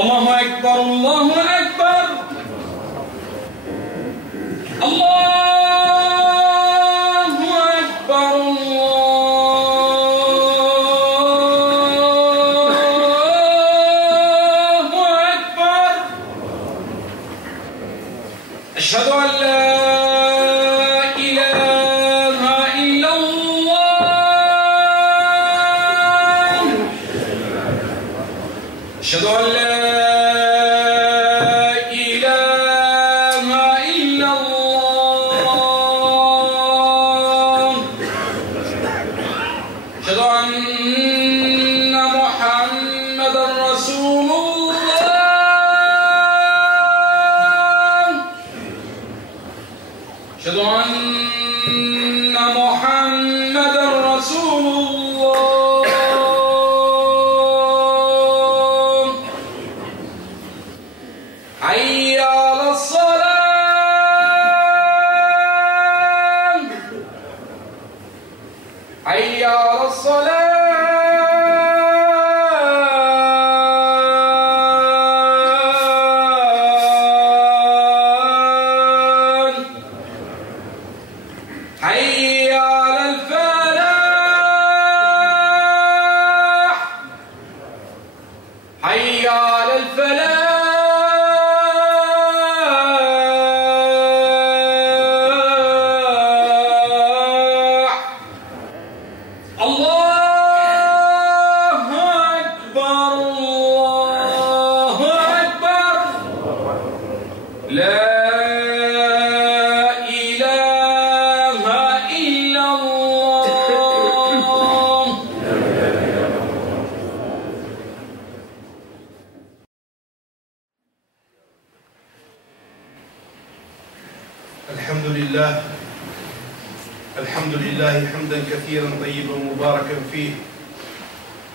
الله أكبر الله أكبر الله أكبر الله أكبر أشهد أن لا إله إلا الله أشهد أن لا أشهد أن محمدا رسول الله حي على الصلاة حي على الصلاة حي على الفلاح حي على الفلاح الله أكبر الله أكبر لا الحمد لله حمدا كثيرا طيبا مباركا فيه،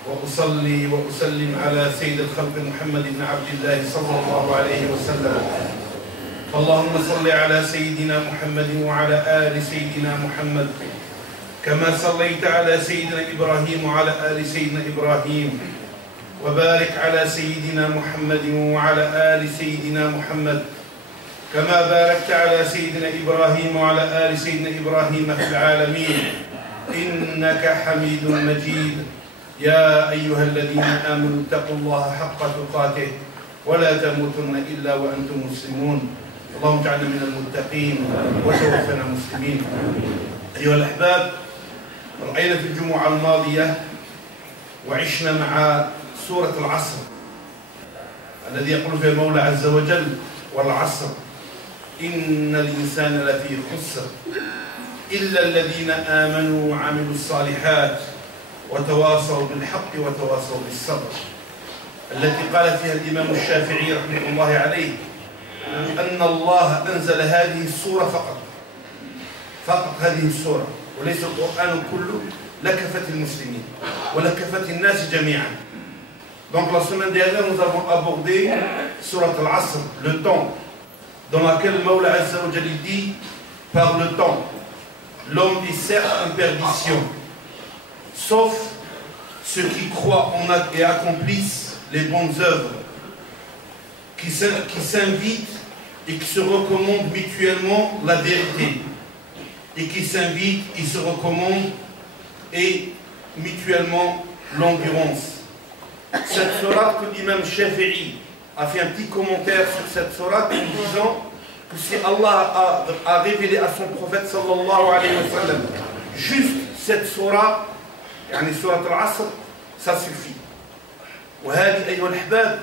وأصلي وأسلم على سيد الخلق محمد بن عبد الله صلى الله عليه وسلم. اللهم صل على سيدنا محمد وعلى آل سيدنا محمد كما صليت على سيدنا إبراهيم وعلى آل سيدنا إبراهيم، وبارك على سيدنا محمد وعلى آل سيدنا محمد كما باركت على سيدنا إبراهيم وعلى آل سيدنا إبراهيم في العالمين إنك حميد مجيد. يا أيها الذين آمنوا اتقوا الله حق تقاته ولا تموتن إلا وأنتم مسلمون. اللهم اجعلنا من المتقين وتوفنا مسلمين. أيها الأحباب، رأينا في الجمعة الماضية وعشنا مع سورة العصر الذي يقول فيها المولى عز وجل: والعصر إن الإنسان لفي خسر إلا الذين آمنوا وعملوا الصالحات وتواصوا بالحق وتواصوا بالصبر، التي قال فيها الإمام الشافعي رحمه الله عليه أن الله أنزل هذه السورة فقط هذه السورة، وليس القرآن كله لكفة المسلمين ولكفة الناس جميعا. Donc la semaine dernière, nous avons abordé Surat al-Asr, le temps, dans laquelle Mawla Azza wa Jalla dit: par le temps, l'homme est certes en perdition, sauf ceux qui croient en et accomplissent les bonnes œuvres, qui s'invitent et qui se recommandent mutuellement la vérité, et qui s'invitent et se recommandent et mutuellement l'endurance. Cette sourate que l'imam Shafi'i a fait un petit commentaire sur cette sourate en disant que si Allah a révélé à son prophète sallallahu alayhi wa sallam juste cette sourate, يعني سورة العصر, ça suffit. وهذه أيها الأحباب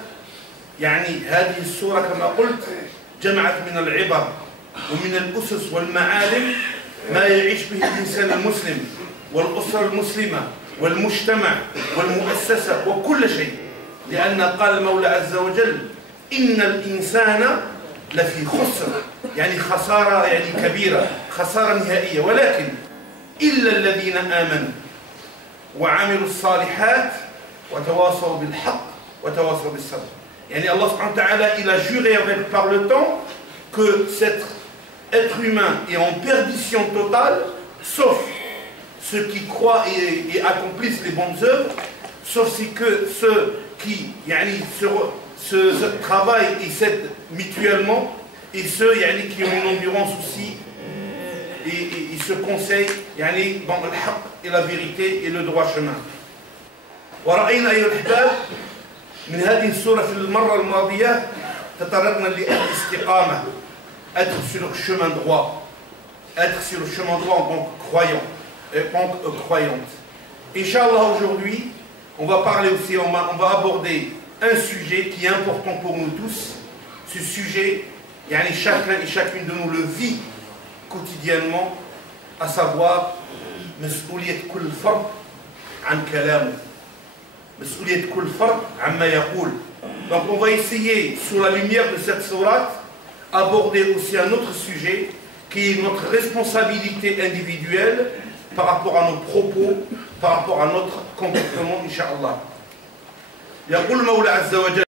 يعني هذه السورة كما قلت جمعت من العبر ومن الأسس والمعالم ما يعيش به الإنسان المسلم والأسرة المسلمة والمجتمع والمؤسسة وكل شيء، لأن قال المولى عز وجل: إن الإنسان لفي خسر، يعني خسارة يعني كبيرة، خسارة نهائية، ولكن إلا الذين آمنوا وعملوا الصالحات وتواصوا بالحق وتواصوا بالصبر. يعني Allah subhanahu wa ta'ala, il a juré par le temps que cet être humain est en perdition totale, sauf ceux qui croient et accomplissent les bonnes œuvres, sauf que ceux qui ce travail, ils s'aident mutuellement, et ceux qui ont une endurance aussi, ils se conseillent dans le haqq et la vérité et le droit chemin. ورأينا أيها الأحباب من هذه السورة في المرة الماضية تطرقنا للاستقامة, être sur le chemin droit, être sur le chemin droit en tant que croyant, en tant que croyante. Inch'Allah, aujourd'hui, on va parler aussi, on va aborder un sujet qui est important pour nous tous. Ce sujet, chacun et chacune de nous le vit quotidiennement, à savoir مسؤولية كل فرد عن كلامه, مسؤولية كل فرد عما يقول. Donc on va essayer, sous la lumière de cette sourate, aborder aussi un autre sujet qui est notre responsabilité individuelle par rapport à nos propos, par rapport à notre comportement, Inch'Allah. يقول المولى عز وجل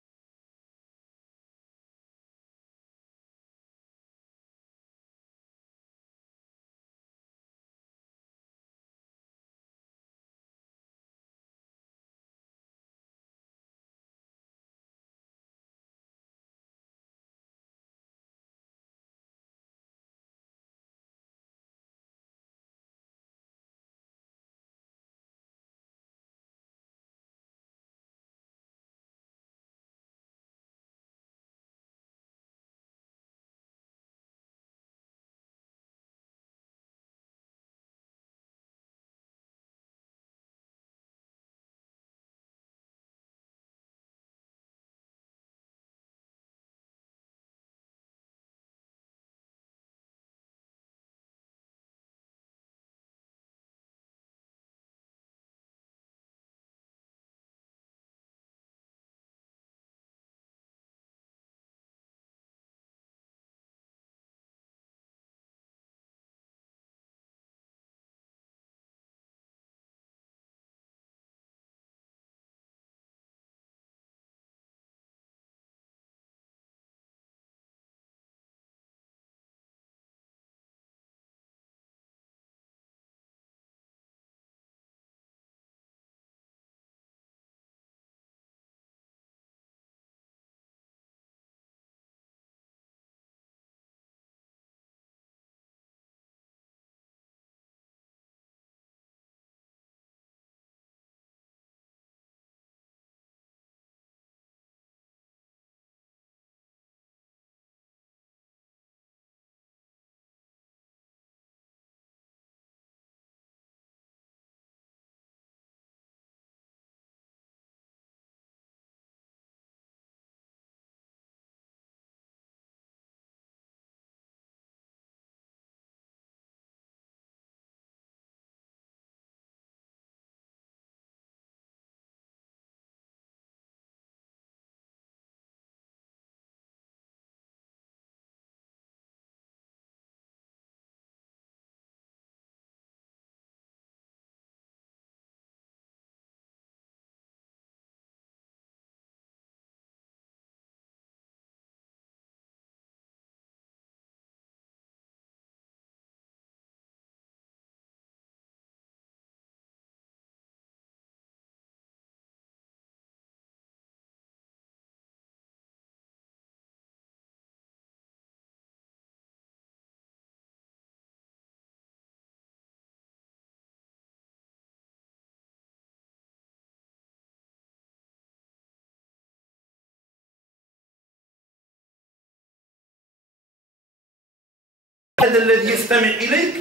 هذا الذي يستمع إليك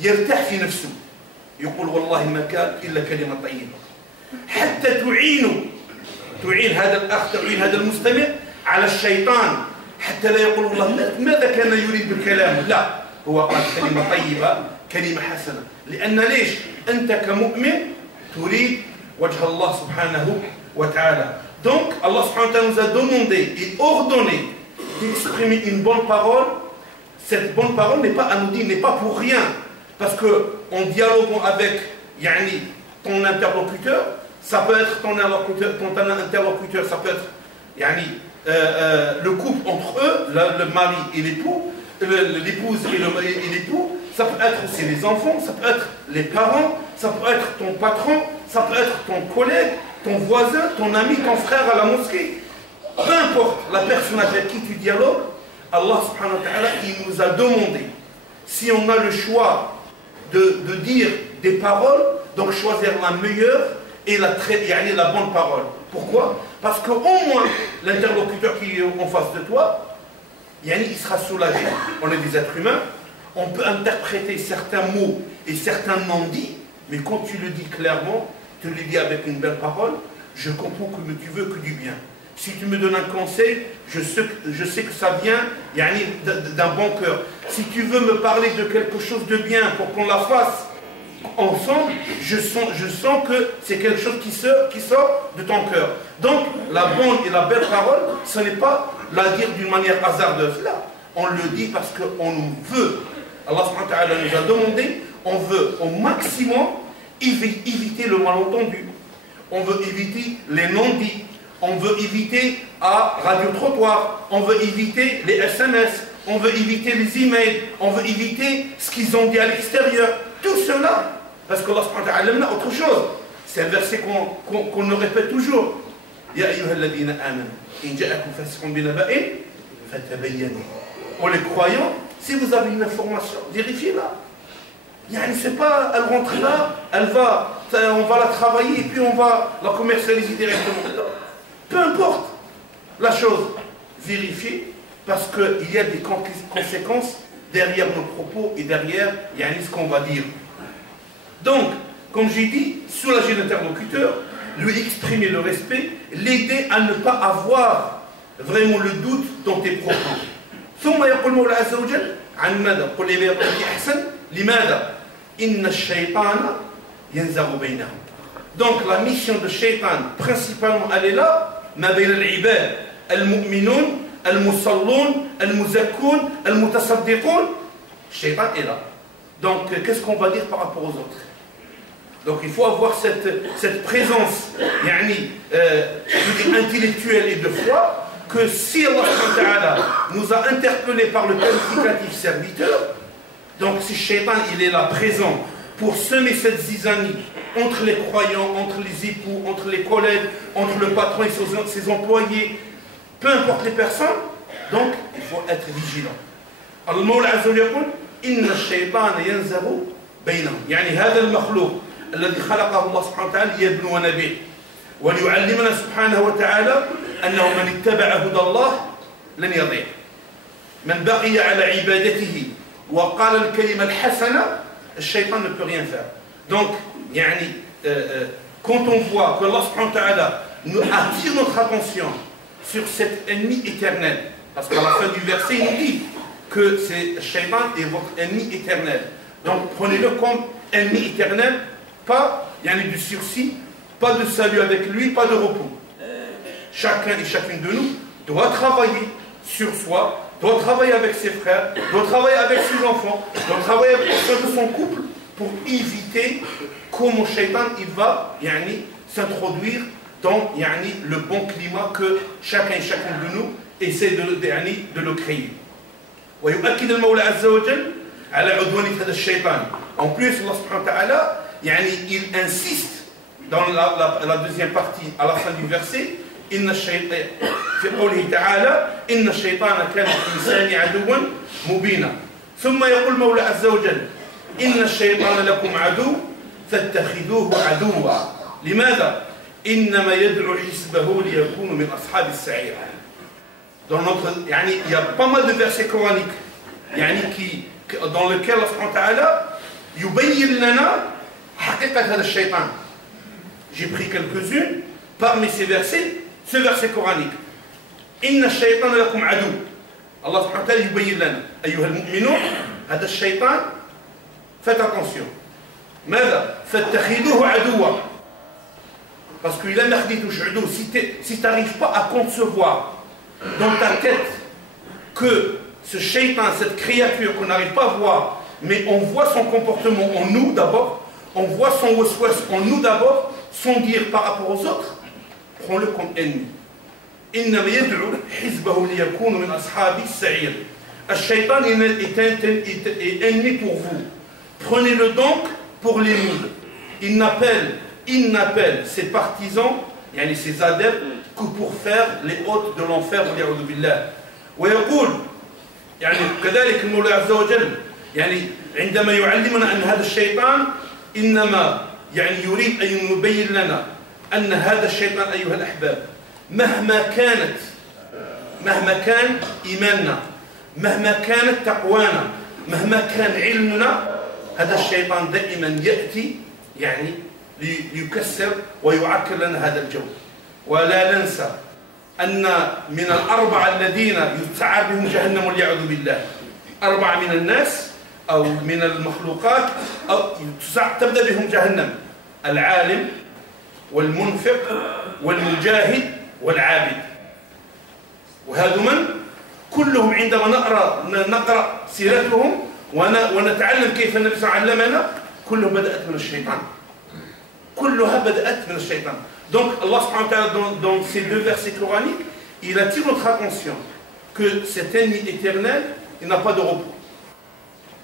يرتاح في نفسه, يقول والله ما كان إلا كلمة طيبة حتى تعين هذا الأخ, تعين هذا المستمع على الشيطان, حتى لا يقول والله ماذا كان يريد بالكلام, لا, هو قال كلمة طيبة, كلمة حسنة. لأن ليش؟ أنت كمؤمن تريد وجه الله سبحانه وتعالى. Donc Allah subhanahu wa ta'ala nous a demandé et ordonné d'exprimer une bonne parole. Cette bonne parole n'est pas anodine, n'est pas pour rien. Parce qu'en dialoguant avec ton interlocuteur, ça peut être ton interlocuteur, ça peut être le couple entre eux, le mari et l'époux, l'épouse et l'époux, ça peut être aussi les enfants, ça peut être les parents, ça peut être ton patron, ça peut être ton collègue, ton voisin, ton ami, ton frère à la mosquée. peu importe la personne avec qui tu dialogues, Allah subhanahu wa ta'ala, il nous a demandé, si on a le choix de dire des paroles, donc choisir la meilleure et la bonne parole. Pourquoi? Parce qu'au moins, l'interlocuteur qui est en face de toi, il sera soulagé. On est des êtres humains, on peut interpréter certains mots et certains non-dits, mais quand tu le dis clairement, tu le dis avec une belle parole, je comprends que tu veux que du bien. Si tu me donnes un conseil, je sais que ça vient d'un bon cœur. Si tu veux me parler de quelque chose de bien pour qu'on la fasse ensemble, je sens que c'est quelque chose qui sort de ton cœur. Donc, la bonne et la belle parole, ce n'est pas la dire d'une manière hasardeuse. Là, on le dit parce qu'on veut. Allah subhanahu wa ta'ala nous a demandé, on veut au maximum éviter le malentendu. On veut éviter les non-dits. On veut éviter à radio-trottoir. On veut éviter les SMS. On veut éviter les emails. On veut éviter ce qu'ils ont dit à l'extérieur. Tout cela, parce qu'Allah subhanahu wa ta'ala a autre chose. C'est un verset qu'on nous répète toujours. Ya ayyuhalladhina amanu, in ja'akum fasiqun binaba'in, fatabayyanu. Pour les croyants, si vous avez une information, vérifiez-la. C'est pas, elle rentre là, on va la travailler et puis on va la commercialiser directement. Peu importe la chose, vérifiez, parce qu'il y a des conséquences derrière nos propos et derrière ce qu'on va dire. Donc, comme j'ai dit, soulager l'interlocuteur, lui exprimer le respect, l'aider à ne pas avoir vraiment le doute dans tes propos. ثم يقول المولى عز وجل عن ماذا؟ قل لعبادي أحسن لماذا؟ إن الشيطان ينزغ بينهم. Donc la mission de Shaitan, principalement, elle est là, ما بين العباد المؤمنون المصلون المزكون المتصدقون. Shaitan est là. Donc qu'est-ce qu'on va dire par rapport aux autres? Donc il faut avoir cette présence intellectuelle et de foi, que si Allah nous a interpellés par le qualificatif serviteur, donc si Shaitan il est là présent pour semer cette zizanie entre les croyants, entre les époux, entre les collègues, entre le patron et ses employés, peu importe les personnes, donc il faut être vigilant. المولى عز وجل يقول إن الشيطان ينزغ بينهم. هذا المخلوق الذي خلقه الله سبحانه وتعالى ليبلونا به وليعلمنا سبحانه وتعالى أنه من اتبع هدى الله لن يضيع. من بقي على عبادته وقال الكلمة الحسنة, الشيطان ne peut rien faire. Donc, quand on voit que Allah subhanahu wa ta'ala nous attire notre attention sur cet ennemi éternel, parce qu'à la fin du verset, il nous dit que c'est Shaitan est votre ennemi éternel. Donc, prenez-le comme ennemi éternel, pas du sursis, pas de salut avec lui, pas de repos. Chacun et chacune de nous doit travailler sur soi, doit travailler avec ses frères, doit travailler avec ses enfants, doit travailler avec son couple pour éviter comment Shaitan il va s'introduire dans le bon climat que chacun et chacune de nous essaie de le créer. ويؤكد المولى عز وجل على عدوانية هذا الشيطان. En plus, Allah subhanahu wa ta'ala, il insiste dans la deuxième partie, à la fin du verset, إن الشيطان في قوله تعالى إن الشيطان كان للإنسان عدوا مبينا. ثم يقول المولى عز وجل إن الشيطان لكم عدو فاتخذوه عدوا. لماذا؟ إنما يدعو حزبه ليكونوا من أصحاب السعير. Dans il y a pas mal de versets coraniques dans lesquels Allah subhanahu wa ta'ala يبين لنا حقيقة هذا الشيطان. J'ai pris quelques-unes parmi ces versets, ce verset coranique. إن الشيطان لكم عدو. Allah subhanahu wa ta'ala يبين لنا أيها المؤمنون هذا الشيطان, faites attention. ماذا؟ فاتخذوه عدوا. Parce qu'il a merdi touche عدو. Si tu n'arrives pas à concevoir dans ta tête que ce shaitan, cette créature qu'on n'arrive pas à voir, mais on voit son comportement en nous d'abord, on voit son waswas en nous d'abord, sans dire par rapport aux autres, prends-le comme ennemi. إنما يدعو حزبه ليكونوا من أصحاب السعير. الشيطان est ennemi pour vous. Prenez-le donc pour l'ennemi. Il n'appelle ses partisans, ses adeptes, que pour faire les hôtes de l'enfer والعياذ بالله. ويقول يعني كذلك المولى عز وجل يعني عندما يعلمنا أن هذا الشيطان إنما يعني يريد أن يبين لنا أن هذا الشيطان أيها الأحباب مهما كان إيماننا، مهما كانت تقوانا، مهما كان علمنا، هذا الشيطان دائما يأتي يعني ليكسر ويعكر لنا هذا الجو. ولا ننسى أن من الأربعة الذين يستعار بهم جهنم والعياذ بالله 4 من الناس أو من المخلوقات أو تبدأ بهم جهنم: العالم والمنفق والمجاهد والعابد. وهذا من كلهم عندما نقرأ سيرتهم ونتعلم كيف النبي صلى الله عليه وسلم علمنا، كلها بدأت من الشيطان. كلها بدأت من الشيطان. Donc Allah subhanahu wa ta'ala dans ces 2 versets coraniques, il attire notre attention que cet ennemi éternel, il n'a pas de repos.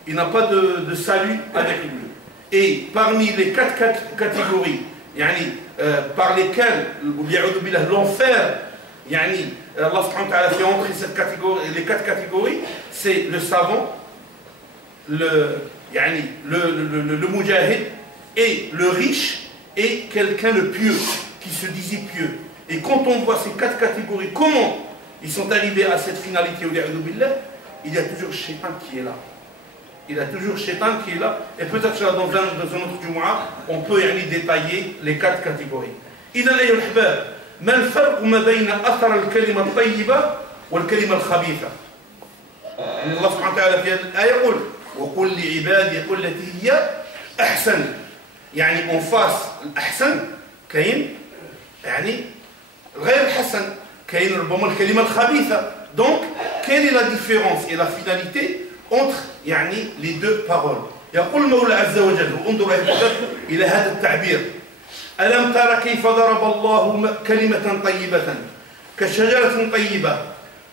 Il n'a pas de salut avec lui. Et parmi les 4 catégories par lesquelles l'enfer, Allah subhanahu wa ta'ala fait entrer les 4 catégories, c'est le savant, le mujahid, et le riche, et quelqu'un de pieux, qui se disait pieux. Et quand on voit ces 4 catégories, comment ils sont arrivés à cette finalité, il y a toujours Shaitan qui est là. Il y a toujours Shaitan qui est là. Et peut-être dans un autre Jumu'ah, on peut détailler les 4 catégories. إذن أيها الأحباب، ما الفرق ما بين أثر الكلمة الطيبة والكلمة الخبيثة؟ الله سبحانه وتعالى في الآية يقول: وقل لعبادي يقول التي هي أحسن. يعني en face الأحسن كاين غير الحسن، كاين ربما الكلمة الخبيثة. Donc quelle est la différence et la finalité entre les 2 paroles؟ يقول المولى عز وجل، وانظر إلى هذا التعبير: ألم تر كيف ضرب الله كلمة طيبة كشجرة طيبة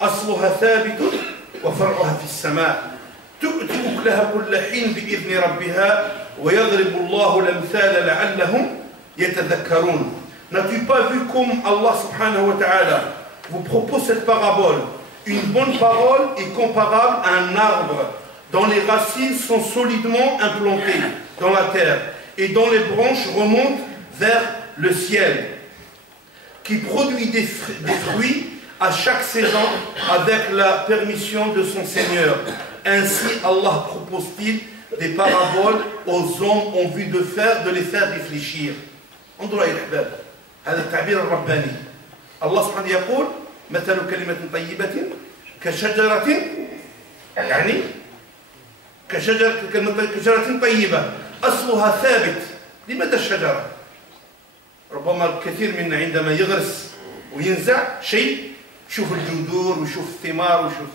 أصلها ثابت وفرعها في السماء تؤتي أكلها كل حين بإذن ربها ويضرب الله الأمثال لعلهم يتذكرون. N'as-tu pas vu comme Allah subhanahu wa ta'ala vous propose cette parabole? Une bonne parole est comparable à un arbre dont les racines sont solidement implantées dans la terre et dont les branches remontent vers le ciel, qui produit des fruits à chaque saison avec la permission de son Seigneur. Ainsi Allah propose-t-il des paraboles aux hommes en vue de les faire réfléchir. انظروا أيها الأحباب، هذا التعبير الرباني. الله سبحانه يقول: مثل كلمة طيبة كشجرة كشجرة طيبة أصلها ثابت. لماذا الشجرة؟ ربما الكثير منا عندما يغرس وينزع شيء يشوف الجذور ويشوف الثمار ويشوف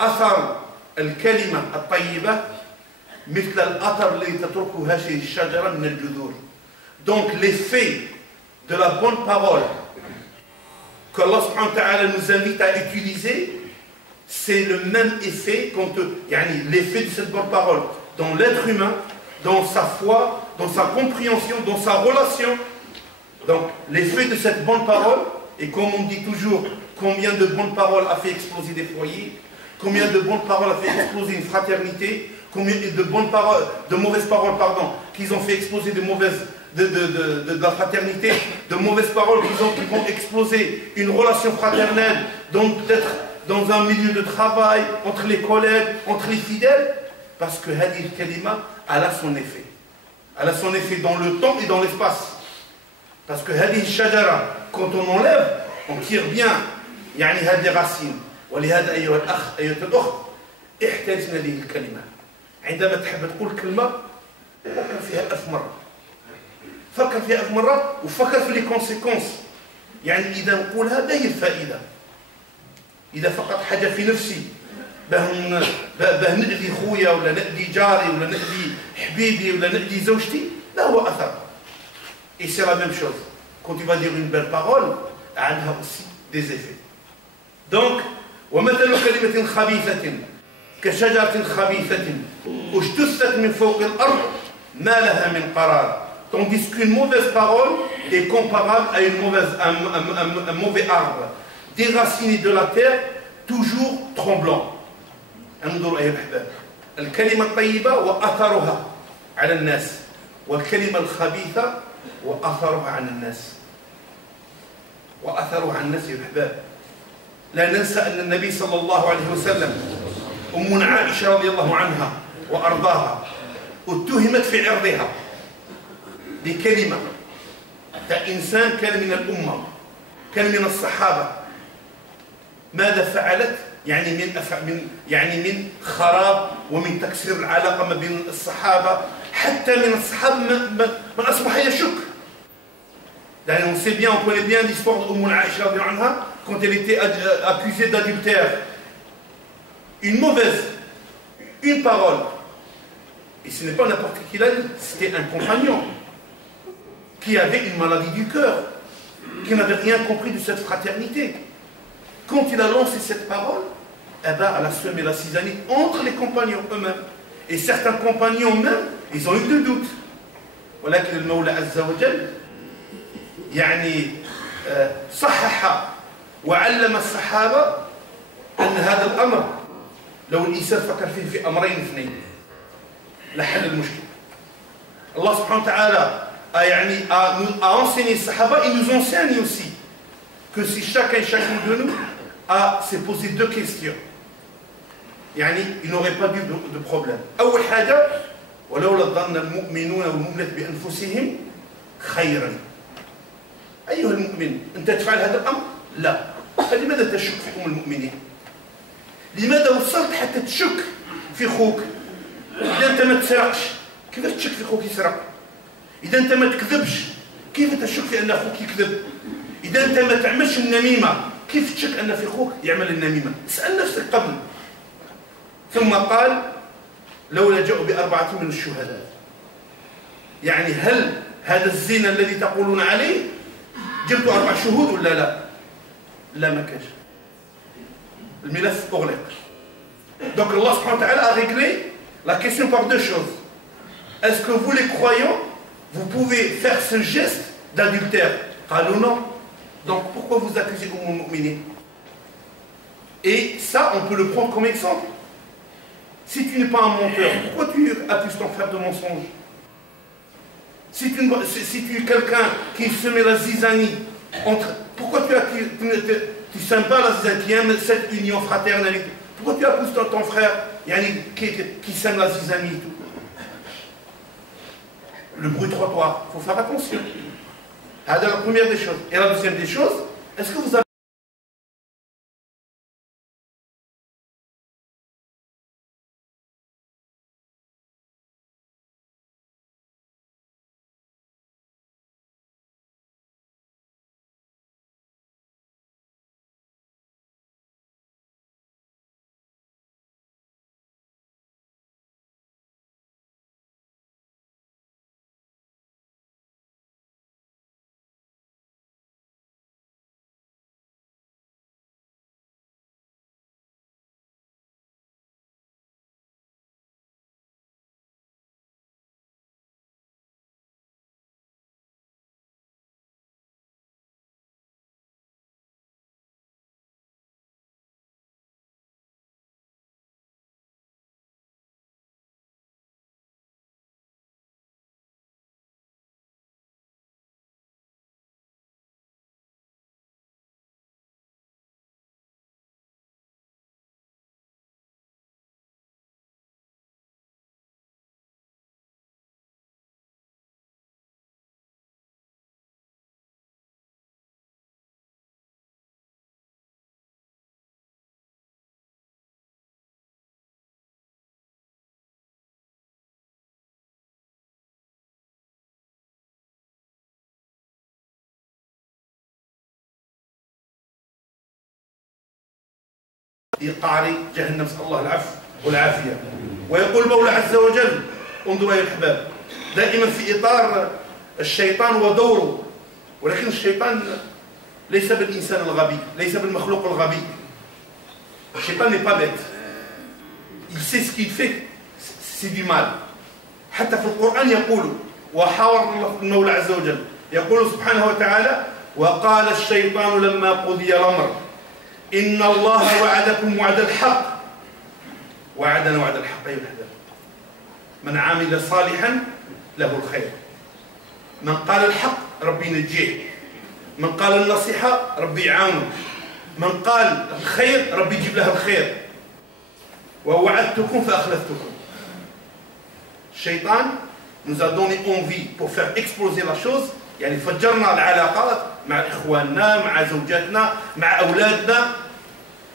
أثر الكلمة الطيبة مثل الأثر الذي تتركه هذه الشجرة من الجذور. Donc l'effet de la bonne parole que Allah subhanahu wa ta'ala nous invite à utiliser, c'est le même effet l'effet de cette bonne parole dans l'être humain, dans sa foi, dans sa compréhension, dans sa relation. Donc l'effet de cette bonne parole, et comme on dit toujours, combien de bonnes paroles a fait exploser des foyers, combien de bonnes paroles a fait exploser une fraternité, combien de mauvaises paroles, qu'ils ont fait exploser de la fraternité, de mauvaises paroles qui vont exploser une relation fraternelle, donc peut-être dans un milieu de travail, entre les collègues, entre les fidèles, parce que Hadith Kalima, elle a son effet. Elle a son effet dans le temps et dans l'espace. Parce que Hadith Shajara, quand on enlève, on tire bien هذه راسين. ولهذا أيها الأخ أيها الأخت احتاجنا هذه الكلمة. عندما تحب تقول كلمة فكر فيها 1000 مرة. فكر فيها 1000 مرة وفكر في لي كونسيكونس. إذا نقولها ما هي الفائدة؟ إذا فقط حاجة في نفسي باه نأذي خويا ولا نأذي جاري ولا نأذي حبيبي ولا نأذي زوجتي، لا هو أثر. Et c'est la même chose. Quand tu vas dire une belle parole, elle a aussi des effets. Donc, ومثل كلمة خبيثة كشجرة خبيثة اجتثت من فوق الأرض ما لها من قرار Tandis qu'une mauvaise parole est comparable à un mauvais arbre, déraciné de la terre, toujours tremblant. انظروا أيها الأحباب، الكلمة الطيبة وأثرها على الناس، والكلمة الخبيثة وأثرها عن الناس. وأثرها عن الناس يا الأحباب. لا ننسى أن النبي صلى الله عليه وسلم أمنا عائشة رضي الله عنها وأرضاها اتهمت في عرضها بكلمة إنسان كان من الأمة، كان من الصحابة. ماذا فعلت؟ يعني من خراب ومن تكسير العلاقة ما بين الصحابة، حتى من الصحابة من أصبح يشك. On sait bien, on connaît bien l'histoire d'Umm Aïcha quand elle était accusée d'adultère. Une parole, et ce n'est pas n'importe qui l'a dit, c'était un compagnon qui avait une maladie du cœur, qui n'avait rien compris de cette fraternité. Quand il a lancé cette parole, eh ben, elle a semé la zizanie entre les compagnons eux-mêmes. Et certains compagnons même, ils ont eu des doutes. Voilà que le Mawla Azza wa Jal يعني صحح وعلم الصحابة أن هذا الأمر لو الإنسان فكر فيه في أمرين اثنين لحل المشكلة. الله سبحانه وتعالى a enseigné les Sahaba, il nous enseigne aussi que si chacun de nous a s'est posé deux questions, il n'aurait pas eu de problème. أول حاجة ولولا ظن المؤمنون والمؤمنات بأنفسهم خيرا. أيها المؤمن أنت تفعل هذا الأمر؟ لا. فلماذا تشك في المؤمنين؟ لماذا وصلت حتى تشك في خوك؟ إذا أنت ما تسرقش كيف تشك في خوك يسرق؟ إذا أنت ما تكذبش كيف تشك في أن أخوك يكذب؟ إذا أنت ما تعملش النميمة كيف تشك أن في أخوك يعمل النميمة؟ اسأل نفسك قبل. ثم قال لولا جاءوا بأربعة من الشهداء. هل هذا الزنا الذي تقولون عليه جبتوا 4 شهود ولا لا؟ لا ما كانش. الملف أغلق. Donc Allah subhanahu wa ta'ala a réglé la question par deux choses. Est-ce que vous les croyants, vous pouvez faire ce geste d'adultère? قالوا non. Donc pourquoi vous accusez Umm al-Mu'minin? Et ça, on peut le prendre comme exemple. Si tu n'es pas un menteur, pourquoi tu accuses ton frère de mensonge? Si tu es quelqu'un qui se met la zizanie, pourquoi tu sèmes pas la zizanie, qui aime cette union fraternelle? Pourquoi tu accuses ton frère qui sème la zizanie et tout? Le bruit trottoir, il faut faire attention. C'est la première des choses. Et la deuxième des choses, est-ce que vous avez يقعري جهنم نسأل الله العفو والعافية. ويقول المولى عز وجل انظروا يا الأحباب دائما في إطار الشيطان ودوره، ولكن الشيطان ليس بالإنسان الغبي، ليس بالمخلوق الغبي. الشيطان n'est pas bête. Il sait ce qu'il fait, c'est du mal. حتى في القرآن يقول وحاور المولى عز وجل. يقول سبحانه وتعالى: وقال الشيطان لما قضي الأمر إن الله وعدكم وعد الحق وعدنا وعد الحق. أيها الأحباب، من عمل صالحا له الخير، من قال الحق ربي ينجيه، من قال النصيحة ربي يعاونه، من قال الخير ربي يجيب له الخير. ووعدتكم فأخلفتكم. الشيطان nous a donné envie pour faire exploser la chose، يعني فجرنا العلاقات مع إخواننا، مع زوجاتنا، مع أولادنا،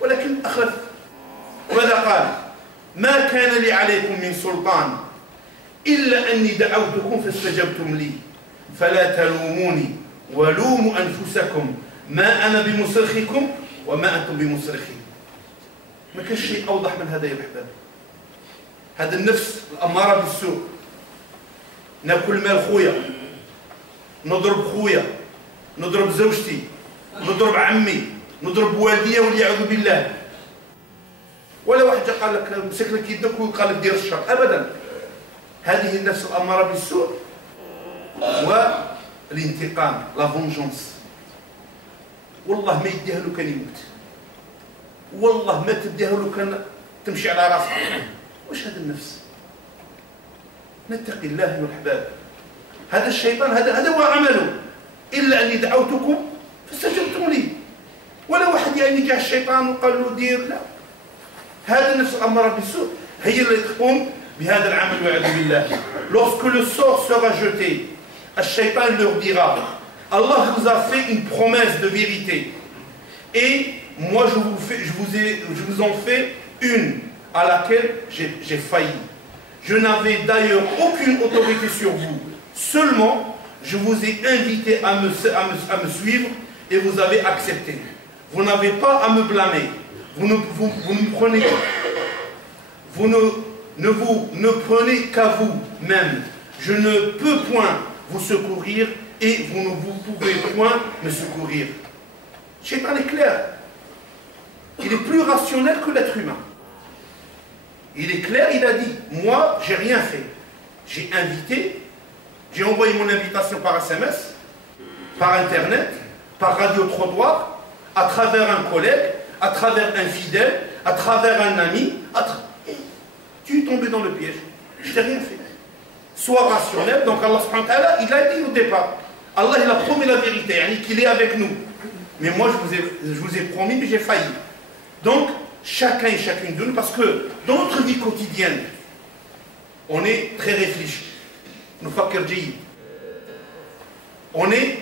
ولكن أخلف. ماذا قال؟ ما كان لي عليكم من سلطان إلا أني دعوتكم فاستجبتم لي فلا تلوموني ولوموا أنفسكم ما أنا بمصرخكم وما أنتم بمصرخي. ما كان شيء أوضح من هذا يا الأحباب. هذا النفس الأمارة بالسوء، ناكل مال خويا، نضرب خويا، نضرب زوجتي، نضرب عمي، نضرب والدي والعياذ بالله. ولا واحد قال لك مسك لك يدك وقال لك دير الشر، ابدا. هذه النفس الاماره بالسوء والانتقام، لا فونجونس. والله ما يديها له كان يموت، والله ما تديها له كان تمشي على راسها. واش هذا النفس؟ نتقي الله يا الاحباب. هذا الشيطان هذا هو عمله، الا اني دعوتكم فاستجبتم لي. ولا واحد يعني جاء الشيطان وقال له دير، لا. هذا النفس الاماره بالسوء هي اللي تقوم بهذا العمل والعياذ بالله. Lorsque le sort sera jeté, الشيطان leur dira: Allah vous a fait une promesse de vérité et moi je vous en fais une à laquelle j'ai failli. Je n'avais d'ailleurs aucune autorité sur vous. Seulement, je vous ai invité à me suivre et vous avez accepté. Vous n'avez pas à me blâmer. Vous ne prenez qu'à vous-même. Je ne peux point vous secourir et vous ne pouvez point me secourir. Shaitan est clair. Il est plus rationnel que l'être humain. Il est clair, il a dit: moi, j'ai rien fait. J'ai invité, j'ai envoyé mon invitation par SMS, par Internet, par radio-trottoir, à travers un collègue, à travers un fidèle, à travers un ami. Tu es tombé dans le piège. Je t'ai rien fait. Sois rationnel. Donc Allah subhanahu wa ta'ala, il a dit au départ, Allah il a promis la vérité, qu'il est avec nous. Mais moi je vous ai promis, mais j'ai failli. Donc chacun et chacune de nous, parce que dans notre vie quotidienne, on est très réfléchi. Nous fakir jayid. On est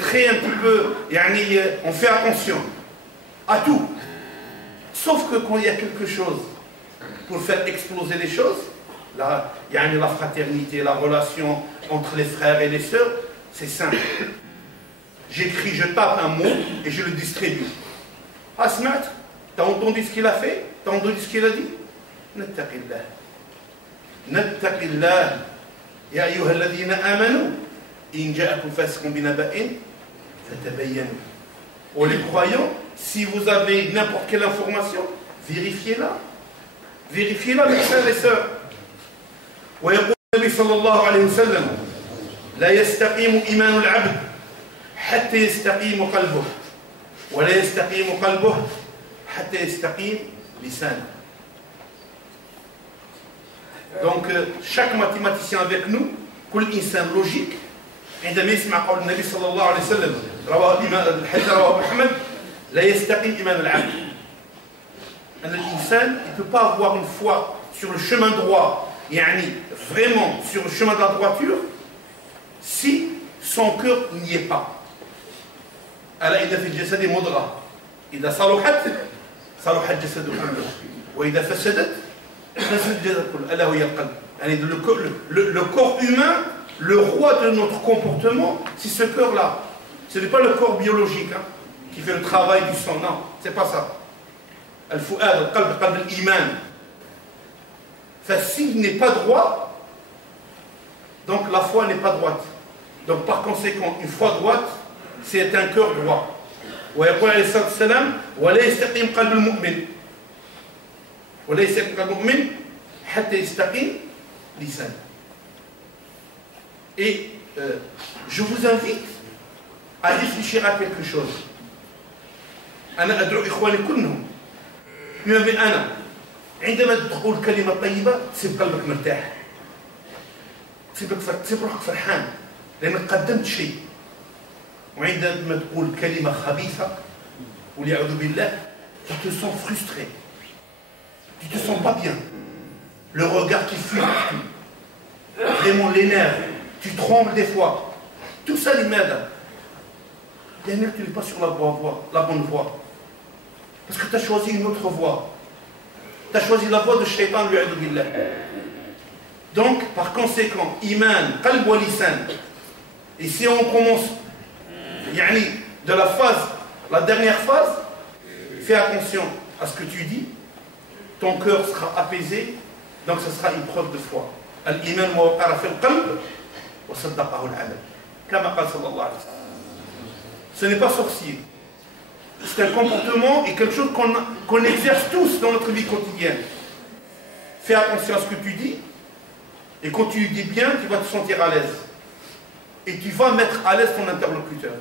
très un petit peu, on fait attention à tout. Sauf que quand il y a quelque chose pour faire exploser les choses, la fraternité, la relation entre les frères et les sœurs, c'est simple. J'écris, je tape un mot et je le distribue. Asmat, t'as entendu ce qu'il a fait? T'as entendu ce qu'il a dit? Nattaqillah. Nattaqillah. Ya ayyuha alladhina amanu, in ja'akum fasiqun binaba'in, fatabayyanu. Oh les croyants, si vous avez n'importe quelle information, vérifiez-la. Vérifiez-la, mes frères et sœurs. ويقول النبي صلى الله عليه وسلم: لا يستقيم إيمان العبد حتى يستقيم قلبه ولا يستقيم قلبه حتى يستقيم لسانه. Donc chaque mathématicien avec nous, كل إنسان logique، عندما يسمع قول النبي صلى الله عليه وسلم رواه الحديث رواه محمد: لا يستقيم إيمان العبد. الإنسان ne peut pas avoir une foi sur le chemin droit, vraiment sur le chemin de la droiture, si son cœur n'y est pas. ألا إن في الجسد مضغة إذا صلحت صلح الجسد كله وإذا فسدت فسد الجسد كله ألا وهي القلب. Le corps humain, le roi de notre comportement, c'est ce cœur-là. Ce n'est pas le corps biologique qui fait le travail du sang, non, c'est pas ça. Al-Fu'ad, al-Qalb, Qalb al-Iman. Enfin, s'il n'est pas droit, donc la foi n'est pas droite. Donc par conséquent, une foi droite, c'est un cœur droit. ويقول عليه الصلاة والسلام: ولا يستقيم قلب المؤمن ولا يستقيم قلب المؤمن حتى يستقيم لسانه. Et je vous invite à réfléchir à quelque chose. أنا أدعو إخواني كلهم بما من أنا عندما تقول كلمة طيبة تسيب قلبك مرتاح، تسيب روحك فرحان لأنك قدمت شيء. وعندما تقول كلمة خبيثة والعياذ بالله tu te sens frustré, tu te sens pas bien, le regard qui fuit, vraiment les nerfs, tu trembles des fois. Tout ça لماذا؟ لأنك tu n'es pas sur la bonne voie. Parce que tu as choisi une autre voie. Tu as choisi la voie de shaitan, l'u'adhu billah. Donc, par conséquent, iman, qalb wa lisan. Et si on commence de la phase, la dernière phase, fais attention à ce que tu dis, ton cœur sera apaisé, donc ce sera une preuve de foi. Al-iman wa waqara fil qalb wa saddaqahu al-amal. Kama qala sallallahu alayhi wa sallam. Ce n'est pas sorcier. C'est un comportement et quelque chose qu'on exerce tous dans notre vie quotidienne. Fais attention à ce que tu dis, et quand tu dis bien, tu vas te sentir à l'aise. Et tu vas mettre à l'aise ton interlocuteur.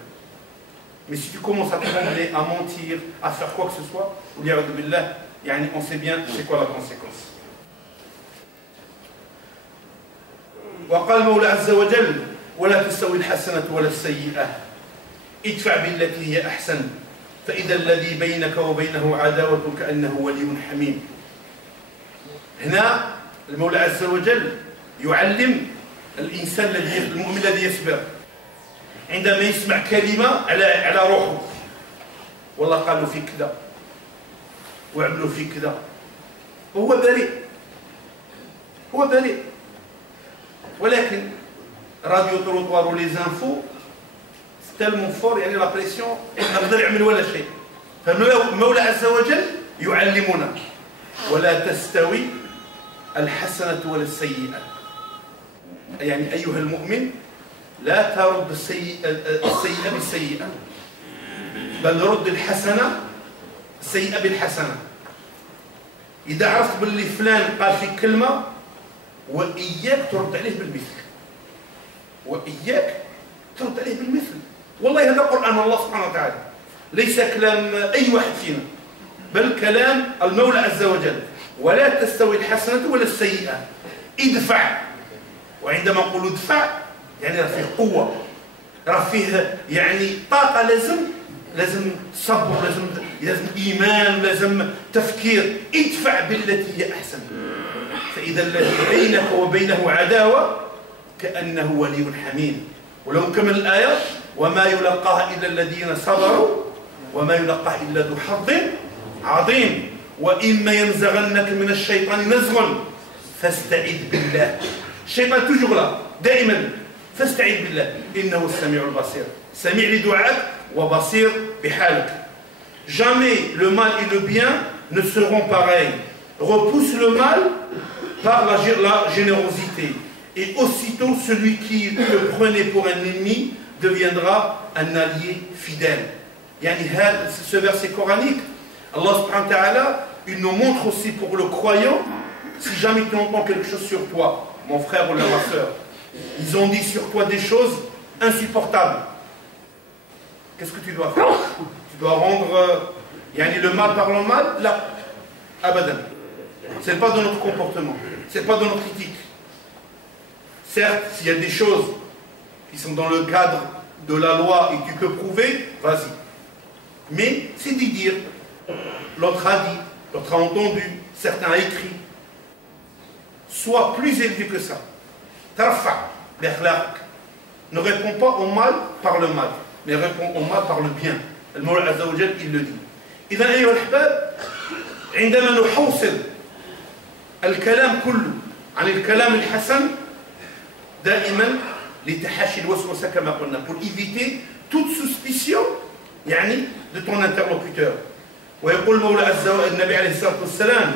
Mais si tu commences à trembler, à mentir, à faire quoi que ce soit, on sait bien c'est quoi la conséquence. وقال المولى عز وجل ولا تستوي الحسنة ولا السيئة ادفع بالتي هي أحسن فإذا الذي بينك وبينه عداوة كأنه ولي حميم. هنا المولى عز وجل يعلم الإنسان المؤمن الذي يصبر عندما يسمع كلمة على روحه، والله قالوا في كذا وعملوا في كذا، وهو بريء، هو بريء، ولكن راديو تروطوار ولي زانفو tellement fort لا بريسيون ما نقدر يعمل ولا شيء. فالمولى عز وجل يعلمنا ولا تستوي الحسنة ولا السيئة. يعني أيها المؤمن لا ترد السيئة بالسيئة، بل رد السيئة بالحسنة. إذا عرفت باللي فلان قال فيك كلمة وإياك ترد عليه بالمثل، وإياك ترد عليه بالمثل. والله هذا قرآن الله سبحانه وتعالى، ليس كلام أي واحد فينا، بل كلام المولى عز وجل. ولا تستوي الحسنة ولا السيئة، ادفع. وعندما نقول ادفع يعني راه فيه قوة، راه فيه طاقة، لازم صبر، لازم إيمان، لازم تفكير. ادفع بالتي هي أحسن فإذا الذي بينك وبينه عداوة كأنه ولي حميم. ولو كمل الآية وما يلقاها إلا الذين صبروا وما يلقاها إلا ذو حظ عظيم وإما ينزغنك من الشيطان نزغ فاستعذ بالله. الشيطان toujours là دائما، فاستعذ بالله إنه السميع البصير، سميع لدعائك وبصير بحالك. Jamais le mal et le bien ne seront pareils. Repousse le mal par la générosité. Et aussitôt, celui qui te prenait pour un ennemi deviendra un allié fidèle. Ce verset coranique, Allah subhanahu wa ta'ala, il nous montre aussi pour le croyant, si jamais tu entends quelque chose sur toi, mon frère ou ma soeur, ils ont dit sur toi des choses insupportables. Qu'est-ce que tu dois faire? Tu dois rendre le mal par le mal? Là, abadan. Ce n'est pas dans notre comportement, ce n'est pas dans notre éthique. Certes, s'il y a des choses qui sont dans le cadre de la loi et que tu peux prouver, vas-y. Mais c'est d'y dire, l'autre a dit, l'autre a entendu, certains a écrit. Sois plus élevé que ça. Tarfa, bikhlaq. Ne réponds pas au mal par le mal, mais réponds au mal par le bien. Le Mawla Azza wa Jal, il le dit. إذا أيها الأحباب عندما نحوصل الكلام كله عن الكلام الحسن دائما لتحاشي الوسوسة كما قلنا، pour éviter toute suspicion de ton interlocuteur. ويقول المولى عز وجل النبي عليه الصلاة والسلام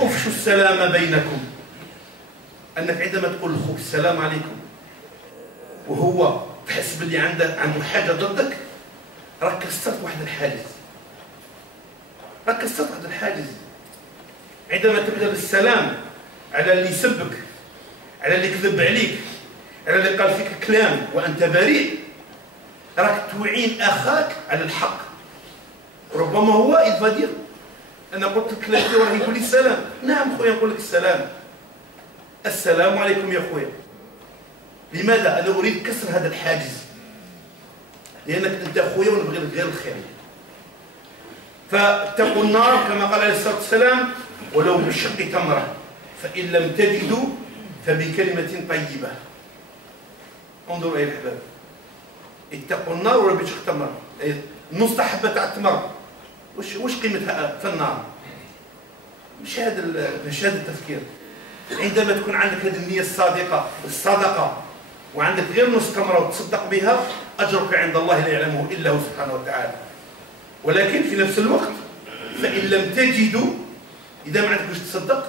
افشوا السلام بينكم. أنك عندما تقول لأخوك السلام عليكم وهو تحس باللي عنده حاجة ضدك، راك كسرت واحد الحاجز، راك كسرت واحد الحاجز. عندما تبدأ بالسلام على اللي يسبك، على اللي كذب عليك، على اللي قال فيك كلام وأنت بريء راك تعين أخاك على الحق. ربما هو يفادير أنا قلت لك كلامي وراه يقول لي السلام. نعم خويا نقول لك السلام، السلام عليكم يا خويا. لماذا؟ أنا أريد كسر هذا الحاجز، لأنك أنت خويا ونبغي لك غير الخير. فاتقوا النار كما قال عليه الصلاة والسلام ولو بشق تمرة، فإن لم تجدوا فبكلمة طيبة. انظروا أيها الأحباب، اتقوا النار ولو بشق تمرة، نص حبة تاع التمر وش قيمتها في النار؟ مش هذا التفكير. عندما تكون عندك هذه النية الصادقة وعندك غير نص تمرة وتصدق بها، أجرك عند الله لا يعلمه إلا هو سبحانه وتعالى. ولكن في نفس الوقت فإن لم تجدوا، إذا ما عندكش تصدق،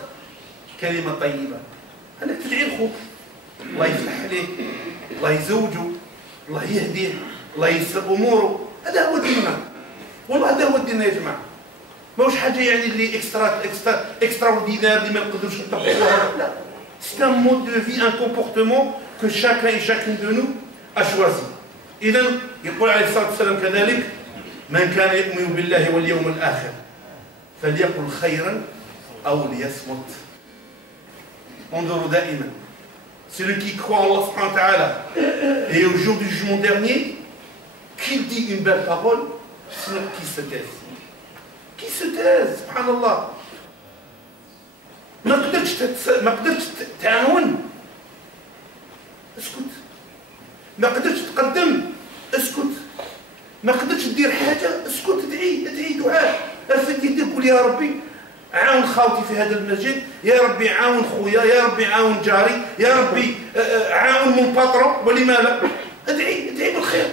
كلمة طيبة، أنك تدعي لخوك الله يفتح عليه، الله يزوجه، الله يهديه، الله ييسر أموره. هذا هو ديننا، والله هذا هو الدين يا جماعة. ماهوش حاجة يعني اللي اكسترا اوردينير اللي ما نقدروش نطبقوها، لا. C'est un mode de vie, un comportement que chacun et chacune de nous a choisi. إذا يقول عليه الصلاة والسلام كذلك: من كان يؤمن بالله واليوم الآخر فليقل خيرا أو ليصمت. انظروا دائما، celui qui croit en Allah subhanahu wa ta'ala et au jour du jugement dernier, qu'il dit une belle parole, sinon qu'il se taise. Qui se taise, subhanallah. ما قدرتش تعاون، اسكت. ما قدرتش تقدم، اسكت. ما قدرتش دير حاجه، اسكت. ادعي دعاء، ارفد يديك قول يا ربي عاون خاوتي في هذا المسجد، يا ربي عاون خويا، يا ربي عاون جاري، يا ربي عاون من باترون. ولما لا؟ ادعي بالخير.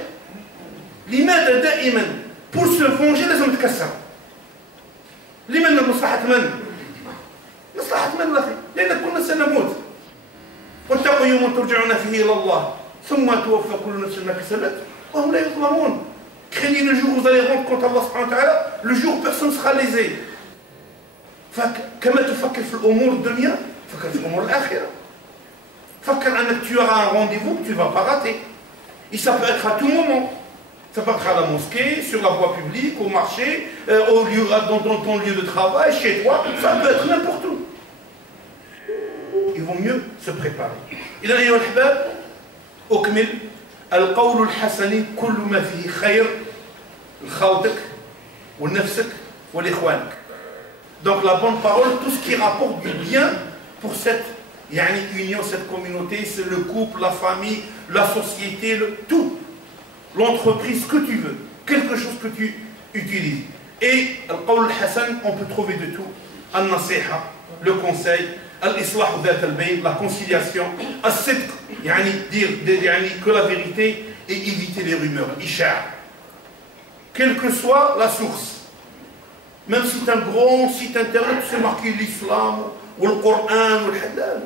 لماذا دائما بور سو فونجي لازم تكسر؟ لمن؟ مصلحة من؟ مصلحة من أخي؟ لأن كلنا سنموت. واتقوا يوما ترجعون فيه إلى الله ثم توفى كل نفس ما كسبت وهم لا يظلمون. Craignez le jour où vous allez rendre compte à Allah subhanahu wa ta'ala, le jour où personne ne sera lésé. فكما تفكر في الأمور الدنيا فكر في الأمور الآخرة. فكر أنك tu auras un rendez-vous que tu ne vas pas rater. Et ça peut être à tout moment. Ça peut être à la mosquée, sur la voie publique, au marché, dans ton lieu de travail, chez toi, ça peut être n'importe où. Il vaut mieux se préparer. إذا أيها الأحباب أكمل. القول الحسن كل ما فيه خير لخوتك ولنفسك ولإخوانك. Donc la bonne parole, tout ce qui rapporte du bien pour cette union, cette communauté, c'est le couple, la famille, la société, tout. L'entreprise, ce que tu veux, quelque chose que tu utilises. Et al-qawl al-hasan, on peut trouver de tout. Al-nasiha, le conseil, al-islah dhat al-bayn, la conciliation, al-sidq, dire que la vérité et éviter les rumeurs, ishar. Quelle que soit la source. Même si c'est un grand site internet, c'est marqué l'islam, ou le Coran, ou le halal.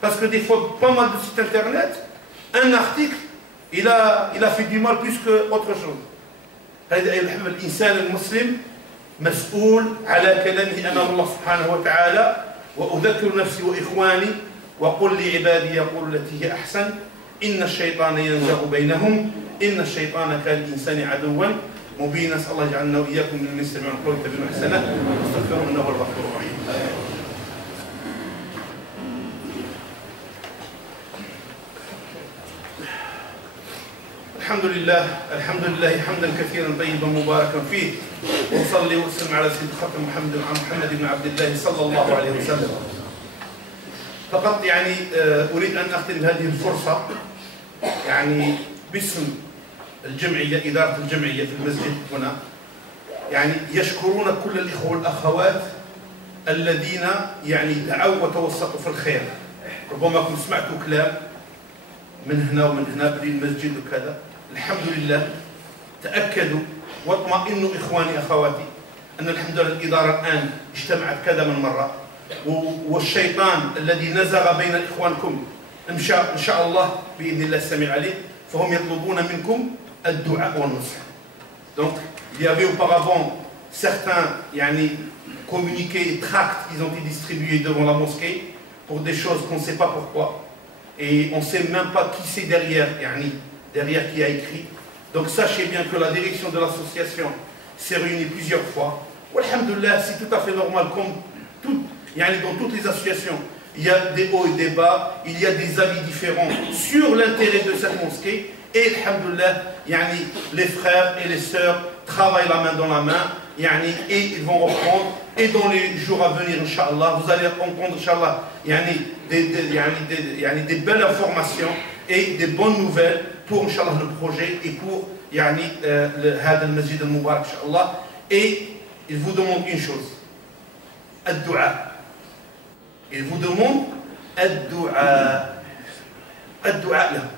Parce que des fois, pas mal de sites internet, un article, il a fait du mal plus qu'autre chose. الإنسان المسلم مسؤول على كلامه أمام الله سبحانه وتعالى. وأذكر نفسي وإخواني وقل لعبادي يقول التي هي أحسن إن الشيطان ينزغ بينهم إن الشيطان كان الإنسان عدوا مبينا. نسأل الله يجعلنا وإياكم من يستمعون القول ويتبعون أحسنه واستغفروا إنه هو الغفور الرحيم. الحمد لله حمدا كثيرا طيبا مباركا فيه. وصلي وسلم على سيد الخاتم محمد بن عبد الله صلى الله عليه وسلم. فقط اريد ان اختم هذه الفرصه باسم الجمعيه، اداره الجمعيه في المسجد هنا، يشكرون كل الاخوه والاخوات الذين دعوا وتوسطوا في الخير. ربما كنتم سمعتوا كلام من هنا ومن هنا بلي المسجد وكذا. الحمد لله تأكدوا واطمئنوا إخواني أخواتي أن الحمد لله الإدارة الآن اجتمعت كذا من مرة، والشيطان الذي نزغ بين إخوانكم إن شاء الله بإذن الله السميع العليم، فهم يطلبون منكم الدعاء والنصح. Donc il y avait auparavant certains communiqués, tracts qui ont été distribués devant la mosquée pour des choses qu'on ne sait pas pourquoi. Et on ne sait même pas qui c'est derrière, derrière qui a écrit. Donc sachez bien que la direction de l'association s'est réunie plusieurs fois. Alhamdoulilah, c'est tout à fait normal, comme dans toutes les associations. Il y a des hauts et des bas, il y a des avis différents sur l'intérêt de cette mosquée. Et alhamdoulilah, les frères et les sœurs travaillent la main dans la main, et ils vont reprendre. Et dans les jours à venir, Inch'Allah, vous allez entendre, Inch'Allah, des belles informations et des bonnes nouvelles pour, Inch'Allah, le projet et pour le Masjid al-Mubarak, Inch'Allah. Et il vous demande une chose, ad-du'a. Il vous demande ad-du'a. Ad-du'a lahu.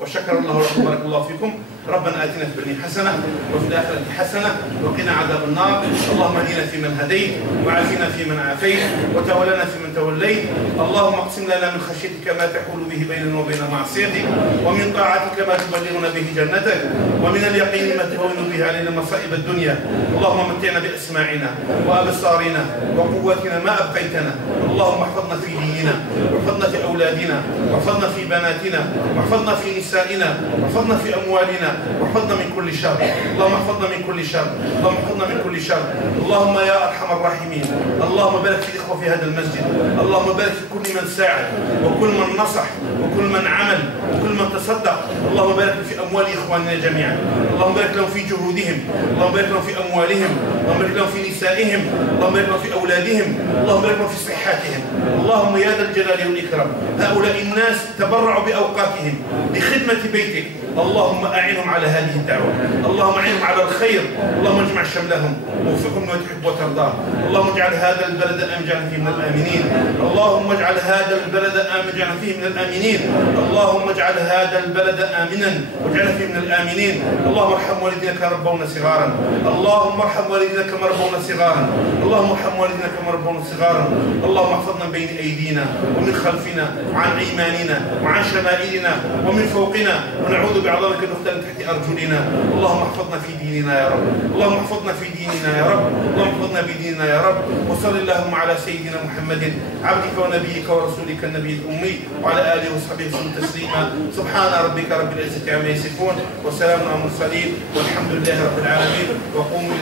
وشكر الله ولكم بارك الله فيكم. ربنا آتنا في الدنيا حسنة وفي الآخرة حسنة وقنا عذاب النار. اللهم اهدنا فيمن هديت وعافنا فيمن عافيت وتولنا فيمن توليت. اللهم اقسم لنا من خشيتك ما تحول به بيننا وبين معصيتك ومن طاعتك ما تبلغنا به جنتك ومن اليقين ما تهون به علينا مصائب الدنيا. اللهم متعنا بأسماعنا وأبصارنا وقوتنا ما أبقيتنا. اللهم احفظنا في ديننا واحفظنا في أولادنا واحفظنا في بناتنا واحفظنا في نسائنا واحفظنا في أموالنا واحفظنا من كل شر. اللهم احفظنا من كل شر. اللهم احفظنا من كل شر. اللهم يا أرحم الراحمين، اللهم بارك في الإخوة في هذا المسجد. اللهم بارك في كل من ساعد وكل من نصح وكل من عمل وكل من تصدق. اللهم بارك في أموال إخواننا جميعا. اللهم بارك لهم في جهودهم. اللهم بارك لهم في أموالهم. اللهم بارك لهم في نسائهم. اللهم بارك لهم في أولادهم. اللهم بارك لهم في صحتهم. اللهم يا ذا الجلال والإكرام، هؤلاء الناس تبرعوا بأوقاتهم لخدمة بيتك. اللهم أعنهم على هذه الدعوة. اللهم أعنهم على الخير. اللهم اجمع شملهم ووفقهم ما تحب وترضاه. اللهم اجعل هذا البلد آمنا فيه من الآمنين. اللهم اجعل هذا البلد آمنا فيه من الآمنين. اللهم اجعل هذا البلد آمنا واجعل فيه من الآمنين. اللهم ارحم والدينا كما ربونا صغارا. اللهم ارحم والدينا كما ربونا صغارا. اللهم ارحم والدينا كما ربونا صغارا. اللهم احفظنا بين أيدينا ومن خلفنا وعن أيماننا وعن شمائلنا ومن فوقنا، ونعوذ بعظمتك أن نختل تحت أرجلنا. اللهم احفظنا في ديننا يا رب. اللهم احفظنا في ديننا يا رب. اللهم احفظنا في ديننا يا رب. وصل اللهم على سيدنا محمد عبدك ونبيك ورسولك النبي الأمي وعلى آله وصحبه وسلم تسليما. سبحان ربك رب العزة عما يصفون وسلام على المرسلين والحمد لله رب العالمين. وقوموا